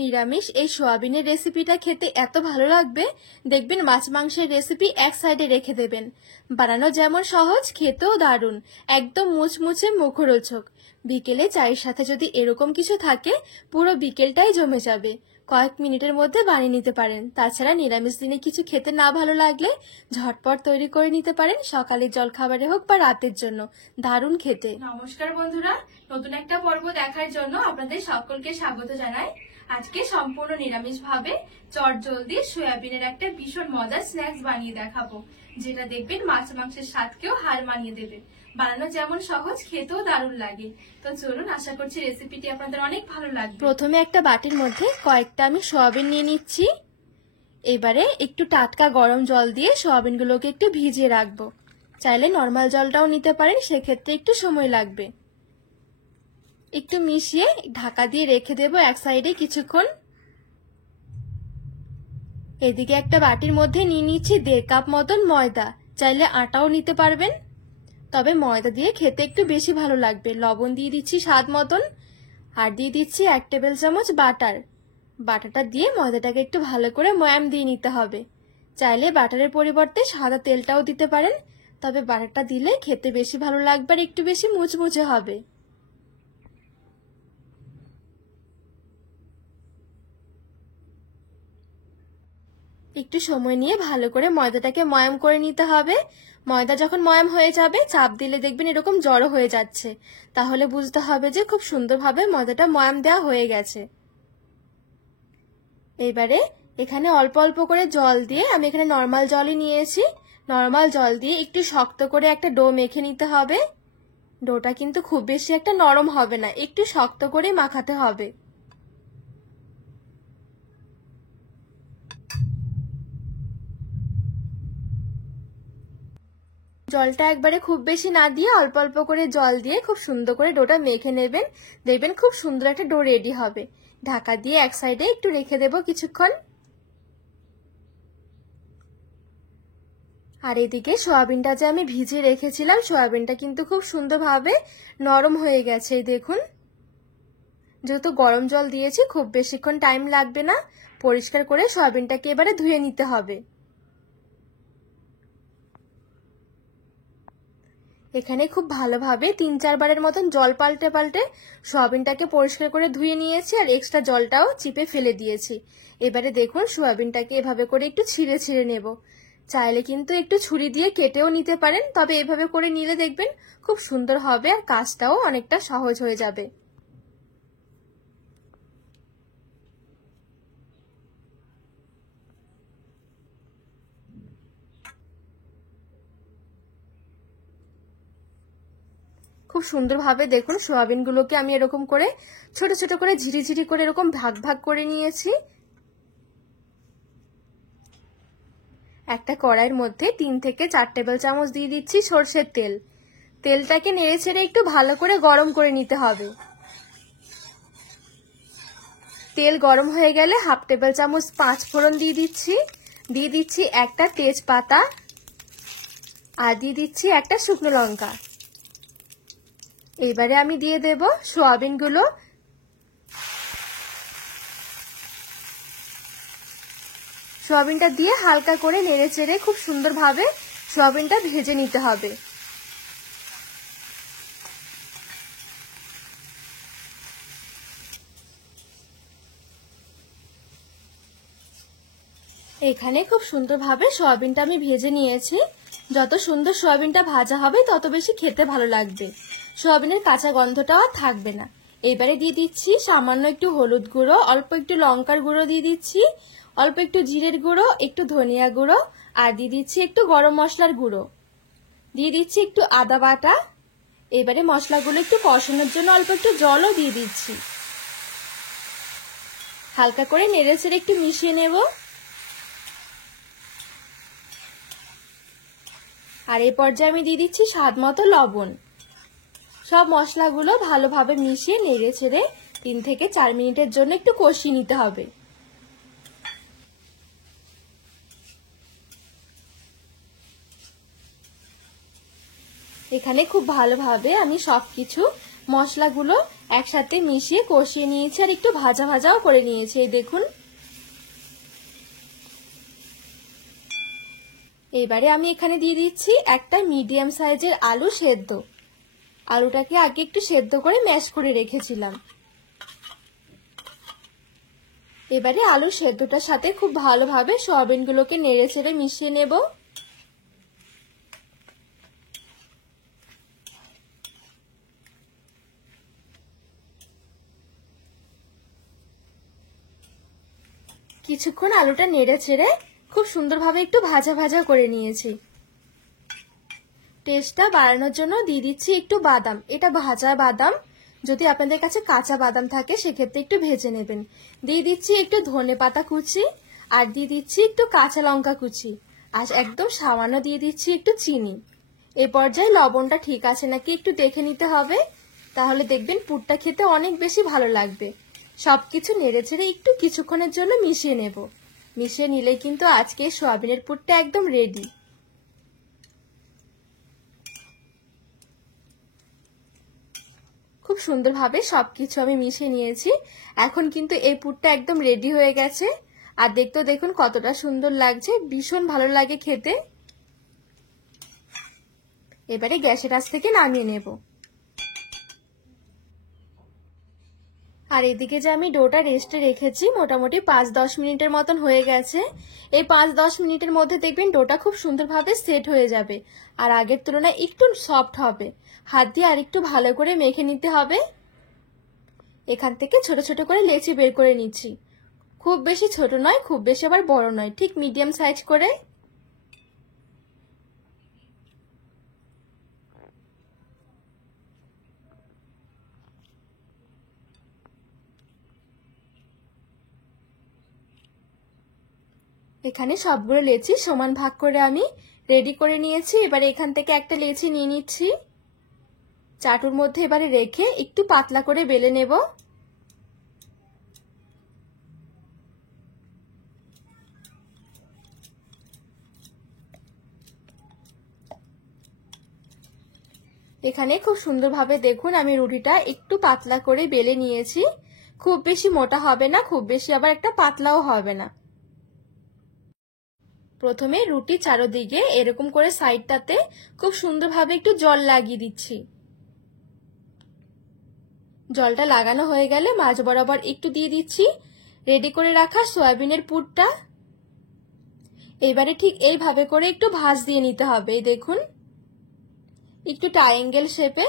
নিরামিষ এই সোয়াবিনের রেসিপিটা খেতে এত ভালো লাগবে, দেখবেন মাছ মাংসের রেসিপি এক সাইডে রেখে দেবেন। বানানো যেমন সহজ, খেতেও দারুণ, একদম মুচমুচে মুখরোচক। বিকেলে চায়ের সাথে যদি এরকম কিছু থাকে, পুরো বিকেলটাই জমে যাবে। কয়েক মিনিটের মধ্যে বানিয়ে নিতে পারেন। তাছাড়া নিরামিষ দিনে কিছু খেতে না ভালো লাগলে ঝটপট তৈরি করে নিতে পারেন, সকালের জলখাবারে হোক বা রাতের জন্য। দারুণ খেতে। নমস্কার বন্ধুরা, নতুন একটা পর্ব দেখার জন্য আপনাদের সকলকে স্বাগত জানাই। আজকে সম্পূর্ণ নিরামিষ ভাবে চটজলদি সয়াবিনের একটা ভীষণ মজার স্ন্যাক্স বানিয়ে দেখাবো, যেটা দেখবেন মাছ মাংসের স্বাদকেও হার মানিয়ে দেবে। বানানো যেমন সহজ, খেতেও দারুণ লাগে। তো চলুন, আশা করছি রেসিপিটি আপনাদের অনেক ভালো লাগবে। প্রথমে একটা বাটির মধ্যে কয়েকটা আমি সয়াবিন নিয়ে নিচ্ছি। এবারে একটু টাটকা গরম জল দিয়ে সয়াবিনগুলোকে একটু ভিজিয়ে রাখবো। চাইলে নর্মাল জলটাও নিতে পারেন, সেক্ষেত্রে একটু সময় লাগবে। একটু মিশিয়ে ঢাকা দিয়ে রেখে দেব এক সাইডে কিছুক্ষণ। এদিকে একটা বাটির মধ্যে নিয়ে নিচ্ছি 1.5 কাপ মতন ময়দা, চাইলে আটাও নিতে পারবেন, তবে ময়দা দিয়ে খেতে একটু বেশি ভালো লাগবে। লবণ দিয়ে দিচ্ছি স্বাদ মতন, আর দিয়ে দিচ্ছি 1 টেবিল চামচ বাটার। বাটারটা দিয়ে ময়দাটাকে একটু ভালো করে ময়াম দিয়ে নিতে হবে। চাইলে বাটারের পরিবর্তে সাদা তেলটাও দিতে পারেন, তবে বাটারটা দিলে খেতে বেশি ভালো লাগবে আর একটু বেশি মুচমুচে হবে। একটু সময় নিয়ে ভালো করে ময়দাটাকে ময়াম করে নিতে হবে। ময়দা যখন ময়াম হয়ে যাবে, চাপ দিলে দেখবেন এরকম জড়ো হয়ে যাচ্ছে, তাহলে বুঝতে হবে যে খুব সুন্দরভাবে ময়দাটা ময়াম দেওয়া হয়ে গেছে। এবারে এখানে অল্প অল্প করে জল দিয়ে, আমি এখানে নর্মাল জলই নিয়েছি, নর্মাল জল দিয়ে একটু শক্ত করে একটা ডো মেখে নিতে হবে। ডোটা কিন্তু খুব বেশি একটা নরম হবে না, একটু শক্ত করে মাখাতে হবে। জলটা একবারে খুব বেশি না দিয়ে অল্প অল্প করে জল দিয়ে খুব সুন্দর করে ডোটা মেখে নেবেন। দেখবেন খুব সুন্দর একটা ডো রেডি হবে। ঢাকা দিয়ে এক সাইডে একটু রেখে দেব কিছুক্ষণ। আর এদিকে সয়াবিনটা যে আমি ভিজিয়ে রেখেছিলাম, সয়াবিনটা কিন্তু খুব সুন্দরভাবে নরম হয়ে গেছে। দেখুন, যেহেতু গরম জল দিয়েছি খুব বেশিক্ষণ টাইম লাগবে না। পরিষ্কার করে সয়াবিনটাকে এবারে ধুয়ে নিতে হবে। এখানে খুব ভালোভাবে 3-4 বারের মতন জল পাল্টে পাল্টে সয়াবিনটাকে পরিষ্কার করে ধুয়ে নিয়েছি, আর এক্সট্রা জলটাও চিপে ফেলে দিয়েছি। এবারে দেখুন, সয়াবিনটাকে এভাবে করে একটু ছিঁড়ে ছিঁড়ে নেব। চাইলে কিন্তু একটু ছুরি দিয়ে কেটেও নিতে পারেন, তবে এভাবে করে নিলে দেখবেন খুব সুন্দর হবে আর কাজটাও অনেকটা সহজ হয়ে যাবে। খুব সুন্দরভাবে দেখুন সয়াবিনগুলোকে আমি এরকম করে ছোট ছোট করে ঝিরিঝিরি করে এরকম ভাগ ভাগ করে নিয়েছি। একটা কড়াইয়ের মধ্যে 3 থেকে 4 টেবিল চামচ দিয়ে দিচ্ছি সরষের তেল। তেলটাকে নেড়ে ছেড়ে একটু ভালো করে গরম করে নিতে হবে। তেল গরম হয়ে গেলে 1/2 টেবিল চামচ 5 ফোড়ন দিয়ে দিচ্ছি একটা তেজপাতা, আর দিয়ে দিচ্ছি একটা শুকনো লঙ্কা। এবারে আমি দিয়ে দেব সয়াবিনগুলো। সয়াবিনটা দিয়ে হালকা করে নেড়ে চেড়ে খুব সুন্দরভাবে সয়াবিনটা ভেজে নিতে হবে। এখানে খুব সুন্দরভাবে সয়াবিনটা আমি ভেজে নিয়েছি। যত সুন্দর সয়াবিনটা ভাজা হবে, তত বেশি খেতে ভালো লাগবে। সয়াবিনের কাঁচা গন্ধটাও আর থাকবে না। এবারে দিয়ে দিচ্ছি সামান্য একটু হলুদ গুঁড়ো, অল্প একটু লঙ্কার গুঁড়ো দিয়ে দিচ্ছি, অল্প একটু জিরের গুঁড়ো, একটু ধনিয়া গুঁড়ো, আর দিয়ে দিচ্ছি একটু গরম মশলার গুঁড়ো, দিয়ে দিচ্ছি একটু আদা বাটা। এবারে মশলাগুলো একটু কষানোর জন্য অল্প একটু জলও দিয়ে দিচ্ছি। হালকা করে নেড়ে চেড়ে একটু মিশিয়ে নেব। আর এই পর্যায়ে আমি দিয়ে দিচ্ছি স্বাদ মতো লবণ। সব মশলাগুলো ভালোভাবে মিশিয়ে নেড়ে ছেড়ে 3 থেকে 4 মিনিটের জন্য একটু কষিয়ে নিতে হবে। এখানে খুব ভালোভাবে আমি সবকিছু মশলাগুলো একসাথে মিশিয়ে কষিয়ে নিয়েছি আর একটু ভাজা ভাজাও করে নিয়েছি। এই দেখুন। এবারে আমি এখানে দিয়ে দিচ্ছি একটা মিডিয়াম সাইজের আলু সেদ্ধ। আলুটাকে আগে একটু সেদ্ধ করে ম্যাশ করে রেখেছিলাম। এবারে আলু সেদ্ধটার সাথে খুব ভালোভাবে সয়াবিনগুলোকে নেড়ে চেড়ে মিশিয়ে নেব। কিছুক্ষণ আলুটা নেড়ে চেড়ে খুব সুন্দরভাবে একটু ভাজা ভাজা করে নিয়েছি। টেস্টটা বাড়ানোর জন্য দিয়ে দিচ্ছি একটু বাদাম। এটা ভাজা বাদাম, যদি আপনাদের কাছে কাঁচা বাদাম থাকে সেক্ষেত্রে একটু ভেজে নেবেন। দিয়ে দিচ্ছি একটু ধনেপাতা কুচি আর দিয়ে দিচ্ছি একটু কাঁচা লঙ্কা কুচি আর একদম সামান্য দিয়ে দিচ্ছি একটু চিনি। এ পর্যায়ে লবণটা ঠিক আছে নাকি একটু দেখে নিতে হবে, তাহলে দেখবেন পুরটা খেতে অনেক বেশি ভালো লাগবে। সবকিছু নেড়ে ছেড়ে একটু কিছুক্ষণের জন্য মিশিয়ে নেব। মিশিয়ে নিলেই কিন্তু আজকে সয়াবিনের পুরটা একদম রেডি। খুব সুন্দরভাবে সবকিছু আমি মিশিয়ে নিয়েছি। এখন কিন্তু এই পুরটা একদম রেডি হয়ে গেছে। আর দেখতেও দেখুন কতটা সুন্দর লাগছে, ভীষণ ভালো লাগে খেতে। এবারে গ্যাসের আঁচ থেকে নামিয়ে নেব। আর এদিকে যে আমি ডোটা রেস্টে রেখেছি মোটামুটি 5-10 মিনিটের মতন হয়ে গেছে। এই 5-10 মিনিটের মধ্যে দেখবেন ডোটা খুব সুন্দরভাবে সেট হয়ে যাবে আর আগের তুলনায় একটু সফট হবে। হাত দিয়ে আর একটু ভালো করে মেখে নিতে হবে। এখান থেকে ছোট ছোট করে লেচি বের করে নিচ্ছি। খুব বেশি ছোট নয়, খুব বেশি আবার বড় নয়, ঠিক মিডিয়াম সাইজ করে। এখানে সবগুলো লেচি সমান ভাগ করে আমি রেডি করে নিয়েছি। এবারে এখান থেকে একটা লেচি নিয়ে নিচ্ছি, চাটুর মধ্যে এবারে রেখে একটু পাতলা করে বেলে নেব। এখানে খুব সুন্দরভাবে দেখুন আমি রুটিটা একটু পাতলা করে বেলে নিয়েছি। খুব বেশি মোটা হবে না, খুব বেশি আবার একটা পাতলাও হবে না। প্রথমে রুটি চারদিকে এরকম করে সাইডটাতে খুব সুন্দরভাবে একটু জল লাগিয়ে দিচ্ছি। জলটা লাগানো হয়ে গেলে মাঝ বরাবর একটু দিয়ে দিচ্ছি রেডি করে রাখা সয়াবিনের পুরটা। এবারে ঠিক এইভাবে করে একটু ভাঁজ দিয়ে নিতে হবে। দেখুন একটু ট্রায়াঙ্গেল শেপে।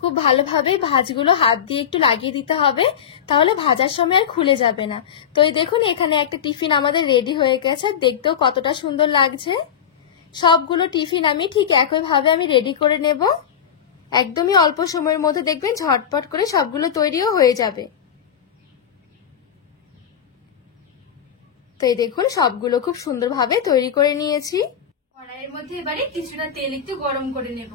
খুব ভালোভাবে ভাঁজগুলো হাত দিয়ে একটু লাগিয়ে দিতে হবে, তাহলে ভাজার সময় আর খুলে যাবে না। তো এই দেখুন এখানে একটা টিফিন আমাদের রেডি হয়ে গেছে, দেখতেও কতটা সুন্দর লাগছে। সবগুলো টিফিন আমি ঠিক একইভাবে আমি রেডি করে নেব। একদমই অল্প সময়ের মধ্যে দেখবেন ঝটপট করে সবগুলো তৈরিও হয়ে যাবে। তো এই দেখুন সবগুলো খুব সুন্দরভাবে তৈরি করে নিয়েছি। কড়াইয়ের মধ্যে এবারে কিছুটা তেল একটু গরম করে নেব।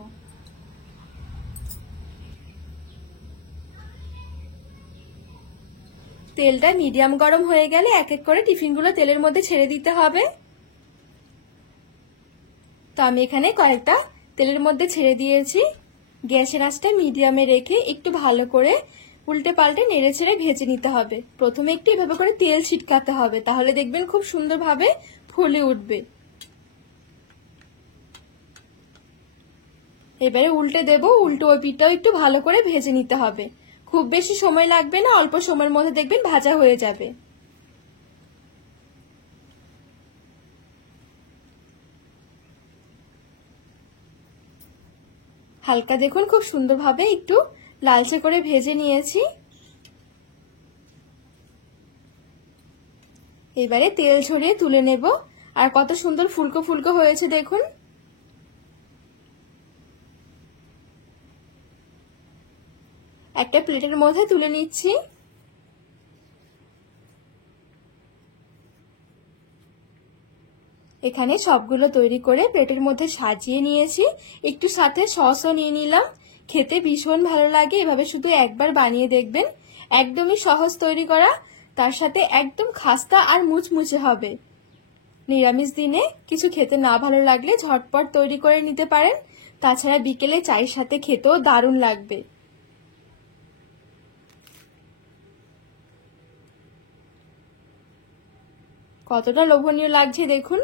তেলটা মিডিয়াম গরম হয়ে গেলে এক এক করে টিফিনগুলো তেলের মধ্যে ছেড়ে দিতে হবে। তো আমি এখানে কয়েকটা তেলের মধ্যে ছেড়ে দিয়েছি। গ্যাসের আঁচটা মিডিয়ামে রেখে একটু ভালো করে উল্টে পাল্টে নেড়ে ছেড়ে ভেজে নিতে হবে। প্রথমে একটু এভাবে করে তেল ছিটকাতে হবে, তাহলে দেখবেন খুব সুন্দরভাবে ফুলে উঠবে। এবারে উল্টে দেব, উল্টো ওই পিঠটাও একটু ভালো করে ভেজে নিতে হবে। খুব বেশি সময় লাগবে না, অল্প সময়ের মধ্যে দেখবেন ভাজা হয়ে যাবে। হালকা দেখুন খুব সুন্দরভাবে একটু লালচে করে ভেজে নিয়েছি। এবারে তেল ছড়িয়ে তুলে নেব। আর কত সুন্দর ফুলকো ফুলকো হয়েছে দেখুন। একটা প্লেটের মধ্যে তুলে নিচ্ছি। এখানে সবগুলো তৈরি করে প্লেটের মধ্যে সাজিয়ে নিয়েছি। একটু সাথে সসও নিয়ে নিলাম। খেতে ভীষণ ভালো লাগে, এভাবে শুধু একবার বানিয়ে দেখবেন। একদমই সহজ তৈরি করা, তার সাথে একদম খাস্তা আর মুচমুচে হবে। নিরামিষ দিনে কিছু খেতে না ভালো লাগলে ঝটপট তৈরি করে নিতে পারেন। তাছাড়া বিকেলে চায়ের সাথে খেতেও দারুণ লাগবে। কতটা লোভনীয় লাগছে দেখুন।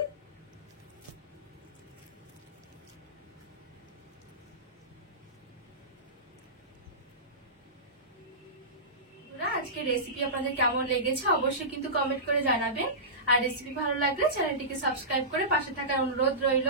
আজকে রেসিপি আপনাদের কেমন লেগেছে অবশ্যই কিন্তু কমেন্ট করে জানাবেন। আর রেসিপি ভালো লাগলে চ্যানেলটিকে সাবস্ক্রাইব করে পাশে থাকার অনুরোধ রইল।